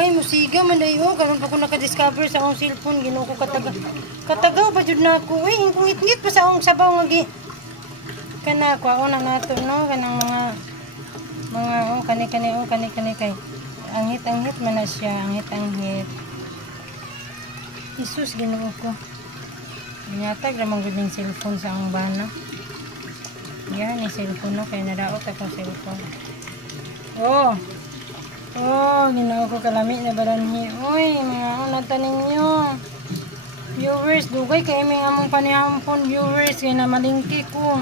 Ay, musiga man dayo. Karon pa ko naka-discover sa akong cellphone. Ginoo ko kataga. Katagaw pa jud na ako. Uy, ngit-ngit pa sa akong sabaw nga gi. Kana ko ako na nato no kanang mga mga oh kani kani oh kani kani kay angit angit man na siya angit angit. Isus Ginoo ko. Nyatag ramang gud ning cellphone sa akong bana. Yan, ni cellphone no kay nadaot akong cellphone. Oh. Oh, ginoo ko kalami na balanhi. Uy, mga unata ninyo. Viewers, dugay kay may among panihampon viewers kay na malingki ko.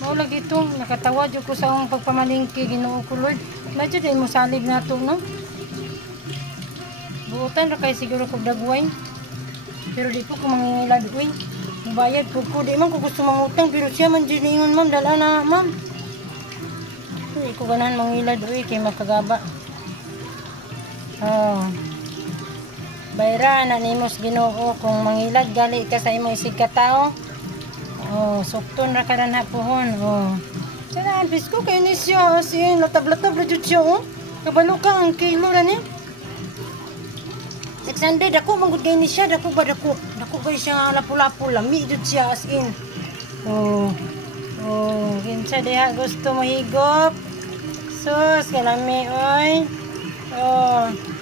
Mao lagi ito, nakatawa jud ko sa akong pagpamalingki Ginoo ko Lord. Medyo din mo salig nato no. Buutan ra kay siguro kog dagway. Pero di po ko mangingilad uy. Bayad po ko, di man ko gusto mangutang pero siya man dyan ingon ma'am, dala na ma'am. Uy, ko ganahan mangilad uy kay makagaba. Oh. Bayra na Ginoo kung mangilad gali ka sa imong isig ka tao. Oh, sukton ra ka na pohon. Oh. Sana ambis ko kay ni siya si natabla-tabla jud siya oh. Kabalo ka ang kilo ra ni. 600 dako manggod kay ni dako ba dako. Dako ba siya lapu-lapu lami jud siya as in. Oh. Oh, kinsa diha gusto mahigop. Sus, kalami oy. Oh.